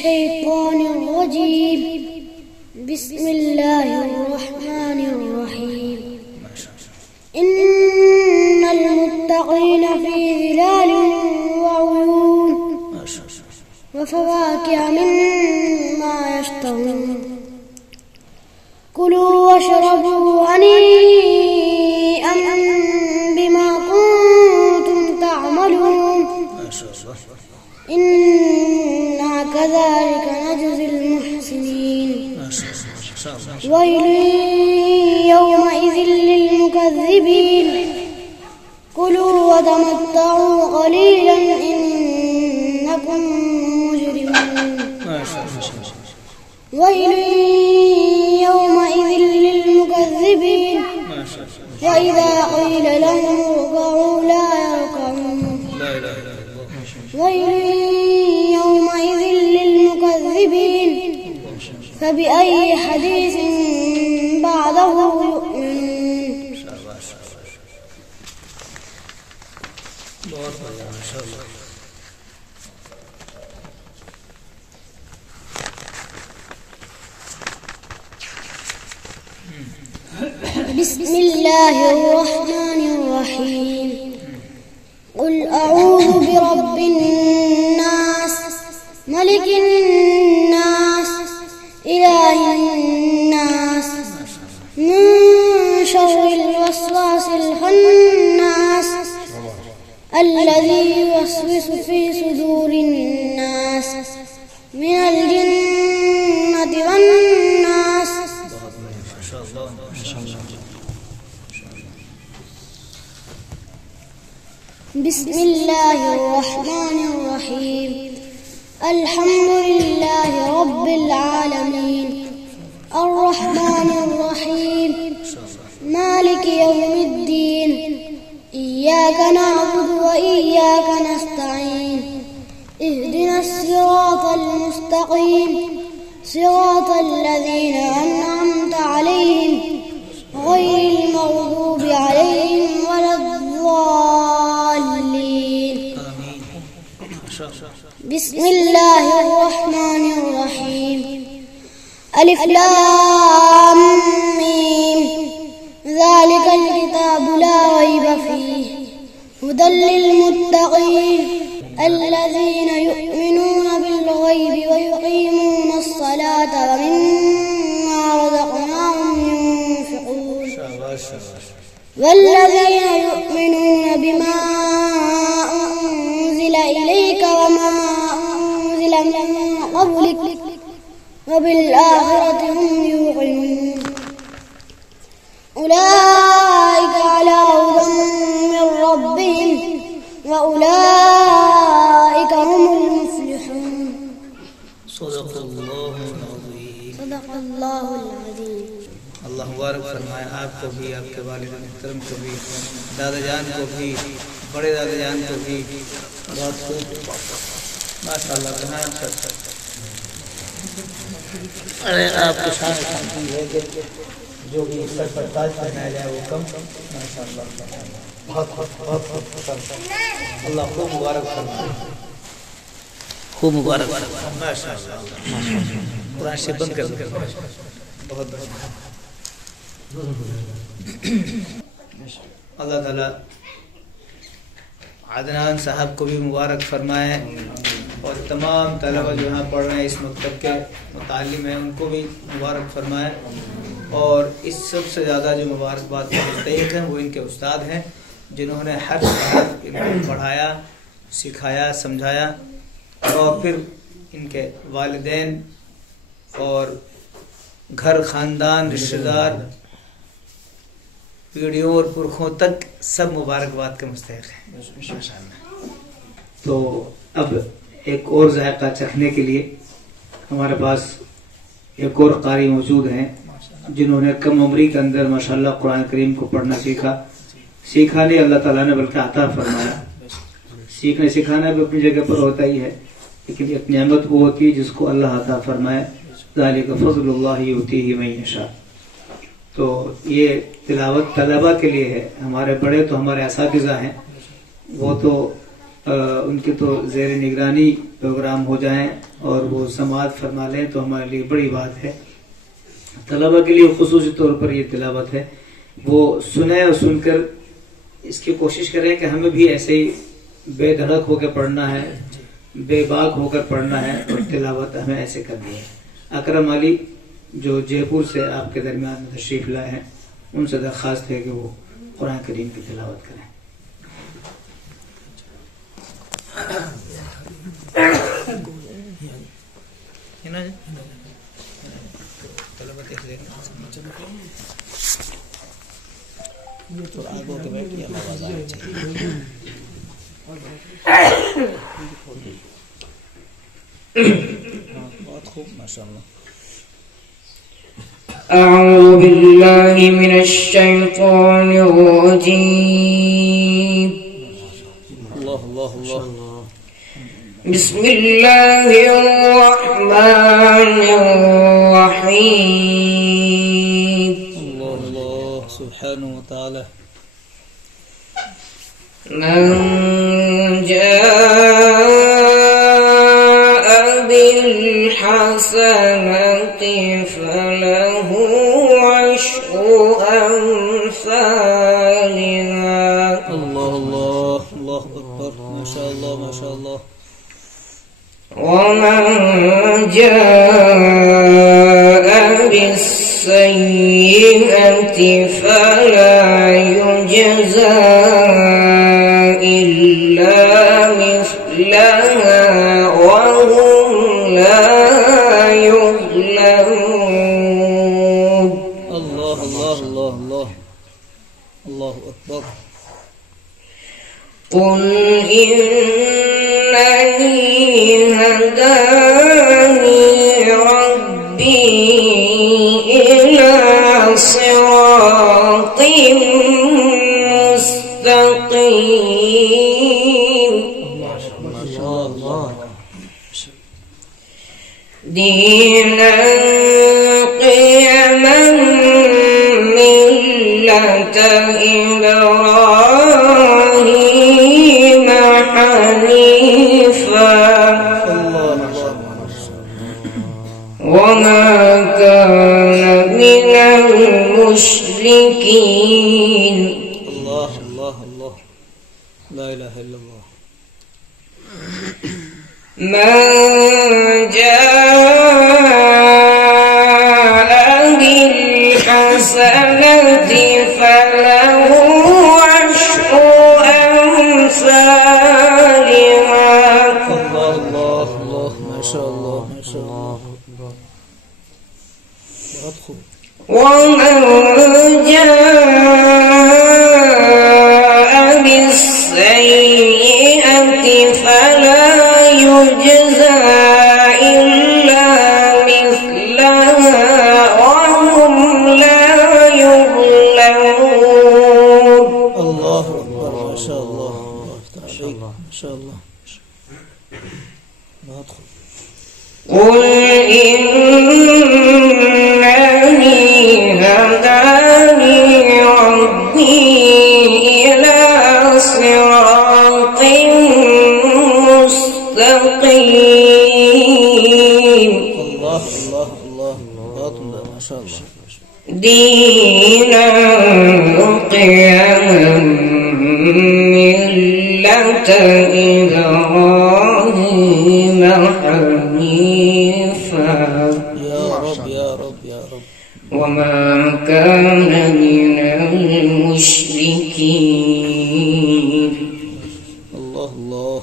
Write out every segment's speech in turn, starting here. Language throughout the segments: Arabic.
الشيطان الرجيم. بسم الله الرحمن الرحيم. إن المتقين في ظلال وعيون وفواكه مما يشتهون. كلوا واشربوا هنيئا بما كنتم تعملون. إنا كذلك نجزي المحسنين. ويل يومئذ للمكذبين. كلوا وتمتعوا قليلا إنكم مجرمون. ويل يومئذ للمكذبين. وإذا قيل لهم اركعوا لا يركعون. ويل يومئذ للمكذبين. فبأي حديث بعده يؤمنون. بسم الله الرحمن الرحيم. قل أعوذ برب الناس ملك الناس إله الناس من شر الوسواس الخناس الذي يوسوس في صدور الناس من الجنة والناس. بسم الله الرحمن الرحيم. الحمد لله رب العالمين الرحمن الرحيم مالك يوم الدين. إياك نعبد وإياك نستعين. اهدنا الصراط المستقيم صراط الذين أنعمت عليهم غير المغضوب عليهم ولا الضالين. بسم الله الرحمن الرحيم. ألف لام ميم. ذلك الكتاب لا ريب فيه هدى للمتقين الذين يؤمنون بالغيب ويقيمون الصلاة ومما رزقناهم ينفقون. والذين يؤمنون بما أنزل إليك وما أنزل من قبلك وبالآخرة هم يوقنون. أولئك على هدى من ربهم وأولئك هم المفلحون. صدق الله العظیم. صدق اللہ العظیم. اللہ مبارک فرمائے آپ کو بھی، آپ کے والد محترم کو بھی، دادا جان کو بھی، بڑے دادا جان کو بھی. بہت خوب ماشاء اللہ. کہاں ارے آپ کے ساتھ ہے کہ جو بھی سر پر تاج پہنایا جائے وہ کم. ماشاء اللہ بہت اللہ خوب مبارک فرمائے. خوب مبارک ماشاء اللہ. قرآن سے بند کر دیں. بہت اللہ تعالیٰ عدنان صاحب کو بھی مبارک فرمائے اور تمام طلبہ جو یہاں پڑھ رہے ہیں اس مکتب کے متعلم ہیں ان کو بھی مبارک فرمائے. اور اس سب سے زیادہ جو مبارکباد کا مستحق ہیں وہ ان کے استاد ہیں جنہوں نے ہر سال ان کو پڑھایا، سکھایا، سمجھایا. اور پھر ان کے والدین اور گھر، خاندان، رشتہ دار، پیڑھیوں اور پرکھوں تک سب مبارکباد کے مستحق ہیں. تو اب ایک اور ذائقہ چکھنے کے لیے ہمارے پاس ایک اور قاری موجود ہیں جنہوں نے کم عمری کے اندر ماشاءاللہ قرآن کریم کو پڑھنا سیکھا نہیں اللہ تعالیٰ نے بلکہ عطا فرمایا. سیکھنے سکھانا بھی اپنی جگہ پر ہوتا ہی ہے لیکن ایک نعمت وہ ہوتی ہے جس کو اللہ عطا فرمائے. ذالک فضل اللہ یؤتیہ من یشاء. تو یہ تلاوت طلبہ کے لیے ہے. ہمارے بڑے تو ہمارے اساتذہ ہیں، وہ تو उनके तो ज़ेर निगरानी प्रोग्राम हो जाएं और वो समाअत फरमा लें तो हमारे लिए बड़ी बात है। तलबा के लिए खुसूसी तौर पर ये तिलावत है, वो सुने और सुनकर इसकी कोशिश करें कि हमें भी ऐसे ही बेधड़क होकर पढ़ना है, बेबाक होकर पढ़ना है और तिलावत हमें ऐसे करनी है। अकरम अली जो जयपुर से आपके दरमियान में तशरीफ लाए हैं, उनसे दरख्वास्त है कि वो कुरान करीम की तिलावत करें। ये तो आगो के बैठिए आवाज आनी चाहिए। बहुत खूब माशाअल्लाह। أعوذ بالله من الشيطان الرجيم. الله الله الله. بسم الله الرحمن الرحيم. الله الله سبحانه وتعالى. من جاء بالحسنة فله عشر أمثالها. الله الله الله أكبر. ما شاء الله ما شاء الله. ومن جاء بالسيئة فلا يجزى إلا مثلها وهم لا يظلمون. الله الله الله الله الله أكبر. قل إنني هداني ربي إلى صراط مستقيم دينا قيما ملة إبراهيم حنيفا وما كان من المشركين. الله الله الله. لا إله إلا الله. من جاء بالحسنة فله عشر أمثالها. الله الله الله. ما شاء الله ما شاء الله. ومن جاء بالسيئة فلا يجزى إلا مثلها وهم لا يظلمون. الله أكبر. ما شاء الله. ما شاء الله ما شاء الله. قل إنني هداني ربي إلى صراط مستقيم الله الله الله. ما شاء الله. دينا قيما ملة إبراهيم حنيفا يا رب يا رب يا رب. وما كان من المشركين. الله الله.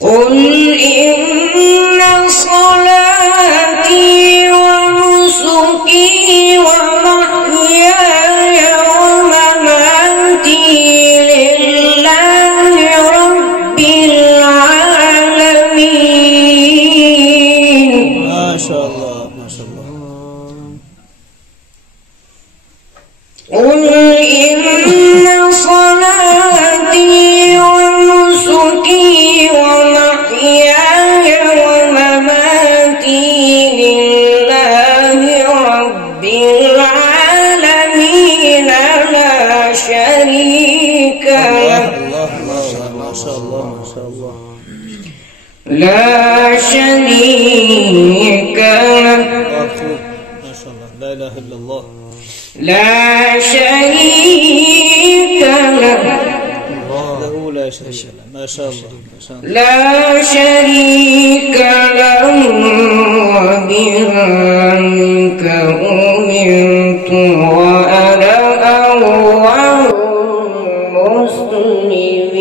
قل إن صلاتي ونسكي ومحياي ومماتي لله رب العالمين. ما شاء الله ما شاء الله. قل إن صلاتي ونسكي ومحياي माशाअल्लाह माशाअल्लाह لا شريك له माशाअल्लाह ला इलाहा इल्लल्लाह لا شريك له له لا شريك له माशाअल्लाह माशाअल्लाह لا شريك له وبذلك أمرت وأنا أول المسلمين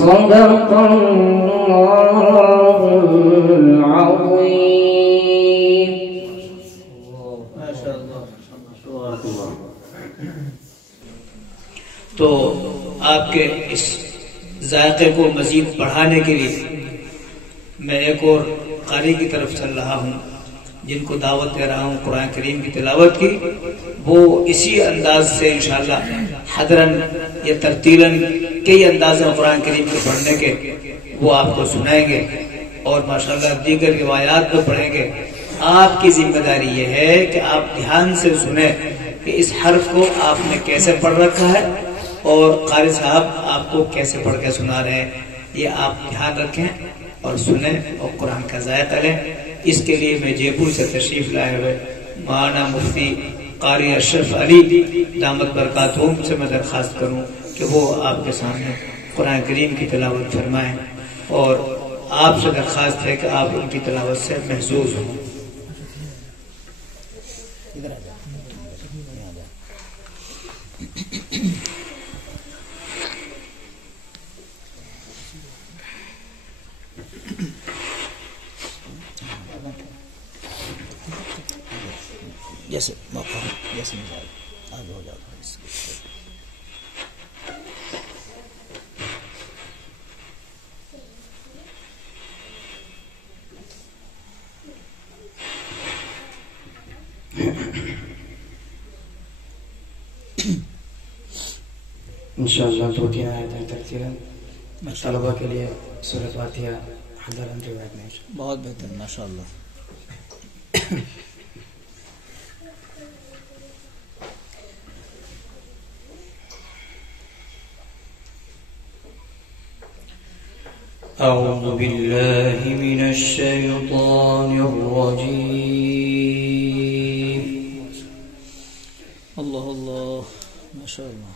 صدق الله العظيم तो आपके इस जायके को मजीद बढ़ाने के लिए मैं एक और कारी की तरफ चल रहा हूँ, जिनको दावत दे रहा हूँ कुरान करीम की तिलावत की। वो इसी अंदाज से इंशाअल्लाह हदरन या तरतीलन कई अंदाज में कुरान करीम के पढ़ने के वो आपको सुनाएंगे और माशाअल्लाह दीगर रिवायात में पढ़ेंगे। आपकी जिम्मेदारी ये है कि आप ध्यान से सुने कि इस हर्फ को आपने कैसे पढ़ रखा है और कारी साहब आपको कैसे पढ़ के सुना रहे हैं। ये आप ध्यान रखें और सुने और कुरान का जायका लें। इसके लिए मैं जयपुर से तशरीफ लाए हुए मौलाना मुफ्ती कारी अशरफ अली दामत बरकातहूम से मैं दरख्वास्त करूँ कि वो आपके सामने कुरान करीम की तिलावत फरमाएं और आपसे दरख्वास्त है कि आप उनकी तिलावत से महसूस हों। जैसे मौका जैसे आगे हो जाओ। इंशाअल्लाह 2-3 आयतें तरतीबन तलबा के लिए सूरह फातिहा हदरन रिवायत में। बहुत बेहतर माशाअल्लाह। أعوذ بالله من الشيطان الرجيم الله الله ما شاء الله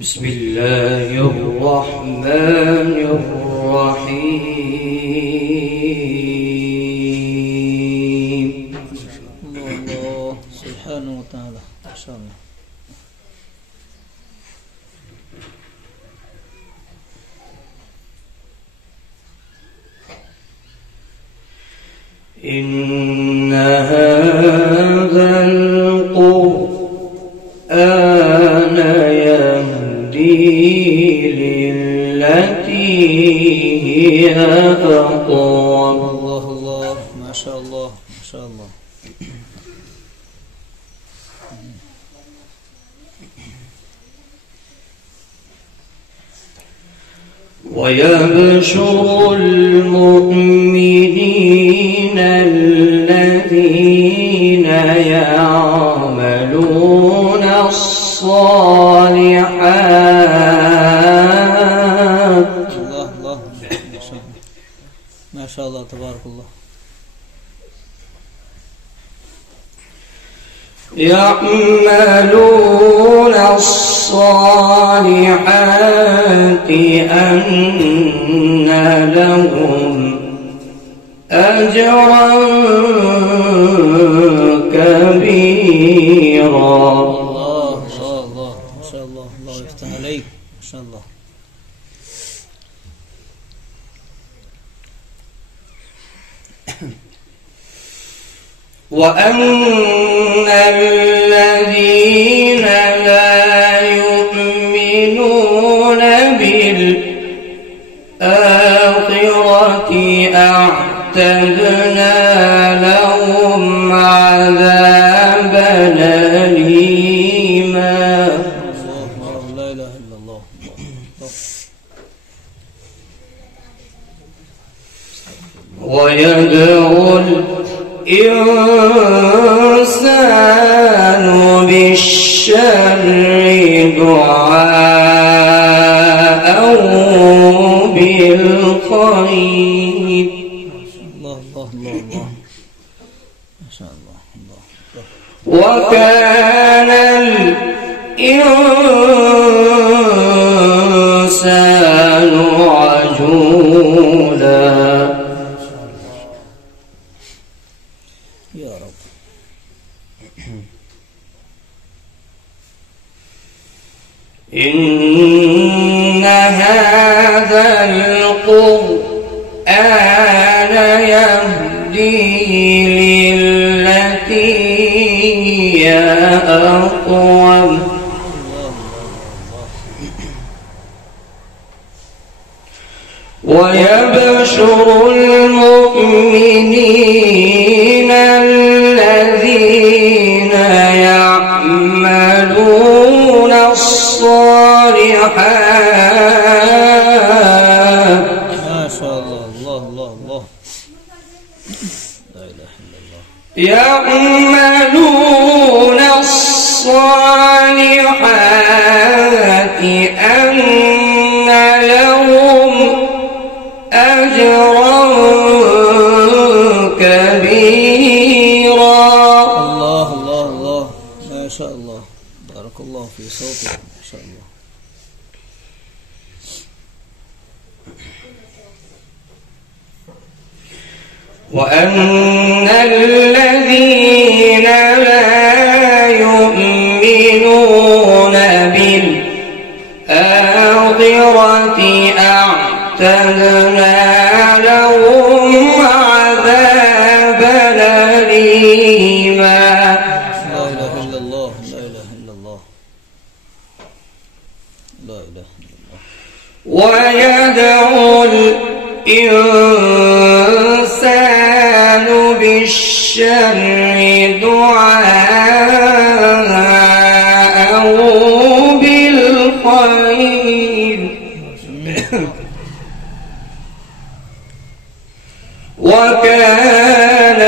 بسم الله الرحمن الرحيم الله الله سبحانه وتعالى ما شاء الله. إن هذا القرآن يهدي للتي هي أقوم. الله الله ما شاء الله ما شاء الله. ويبشر المؤمنين الذين يعملون الصالحات الله الله ما شاء الله تبارك الله. يعملون الصالحات أن لهم أجرا كبيرا. الله الله الله ما شاء الله. الله يفتح عليك ما شاء الله. وأن الذين لا يؤمنون بالآخرة أعتدنا لهم عذابا أليما. الله لا إله إلا الله. ويدعو الإنسان بالشر دعاءه بالخير. الله الله الله الله ما شاء الله. الله وكان الإنسان عجولا. يا رب. إن هذا القرآن يهدي للتي هي أقوم ويبشر المؤمنين الذين يعملون الصالحات ما شاء الله. الله الله الله لا إله إلا الله. يعملون الصالحات أن لهم أجرا كبيرا. الله الله الله ما شاء الله. بارك الله في صوتك ما شاء الله. وأن الذين لا يؤمنون بالآخرة أعتدنا لهم عذابا أليما. لا إله إلا الله. لا إله إلا الله. لا إله إلا الله. ويدعو الإنسان بالشر دعاءه بالخير. وكان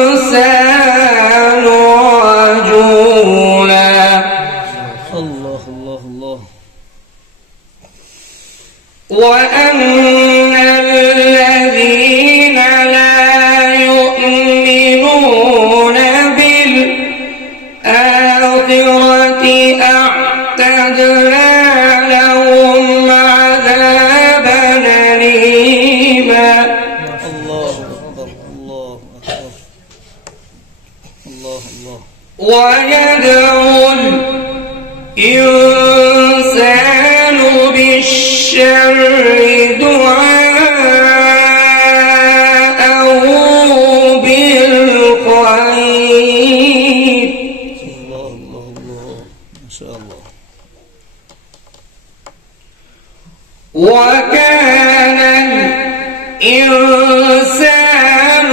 الإنسان عجولا. الله الله الله. وأن الذين لا يؤمنون بالآخرة أعتدنا لهم عذابا أليما. الله أكبر. الله أكبر. الله الله. ويدعو الإنسان بالشر دعاءه بالخير. الله الله الله ما شاء الله. وكان الإنسان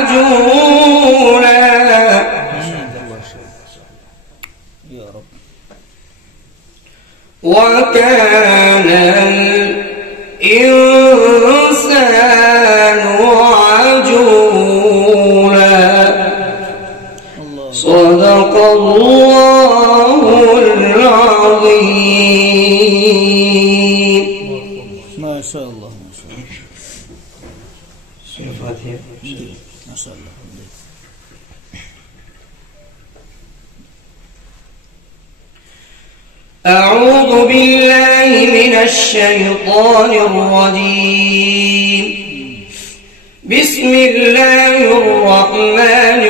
عجولا. يا رب. وكان الإنسان عجولا. الله. صدق الله العظيم. ما شاء الله. ما شاء الله. سورة الفاتحة. ما شاء الله. أعوذ بالله من الشيطان الرجيم. بسم الله الرحمن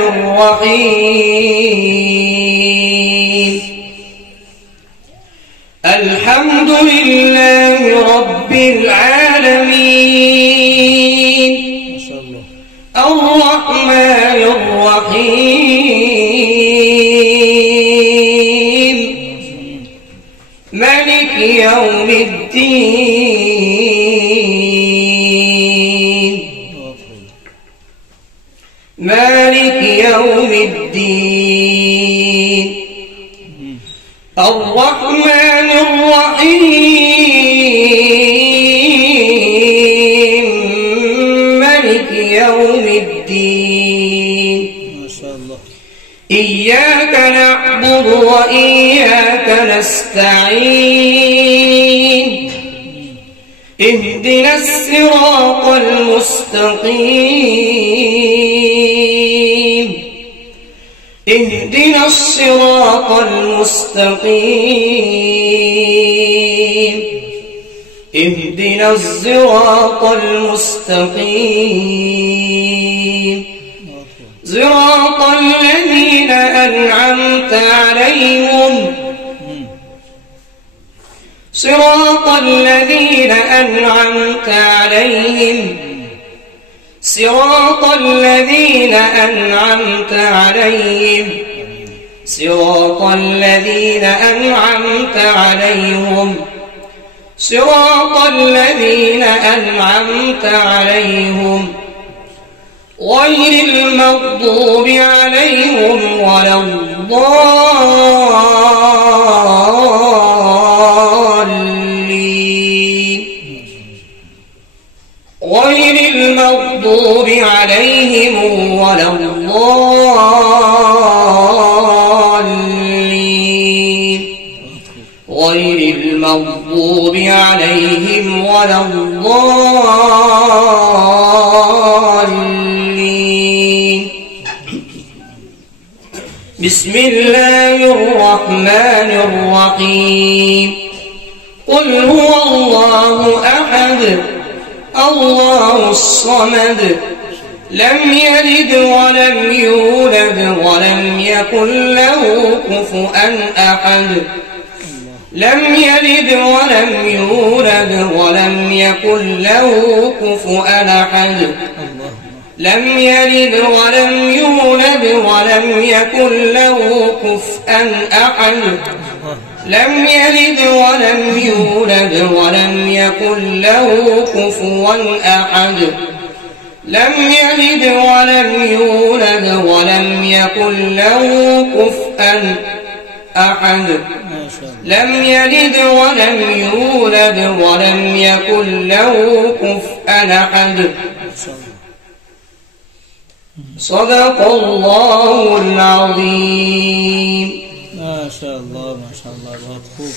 الرحيم. الحمد لله رب العالمين. ما شاء الله. الرحمن الرحيم. مالك يوم الدين. مالك يوم الدين. الرحمن الرحيم. يوم الدين ما شاء الله. إياك نعبد وإياك نستعين اهدنا الصراط المستقيم اهدنا الصراط المستقيم اهدنا الصراط المستقيم صراط الذين أنعمت عليهم صراط الذين أنعمت عليهم صراط الذين أنعمت عليهم صراط الذين أنعمت عليهم صراط الذين أنعمت عليهم غير المغضوب عليهم ولا الضالين غير المغضوب عليهم ولا الضالين غير المغضوب عليهم ولا الضالين. بسم الله الرحمن الرحيم. قل هو الله أحد الله الصمد لم يلد ولم يولد ولم يكن له كفوا أحد لم يلد ولم يولد ولم يكن له كفوا أحد لم يلد ولم يولد ولم يكن له كفوا أحد لم يلد ولم يولد ولم يكن له كفوا أحد لم يلد ولم يولد ولم يكن له كفوا أحد لم يلد ولم يولد ولم يكن له كفوا أحد. صدق الله العظيم. ما شاء الله ما شاء الله. बहुत खूब.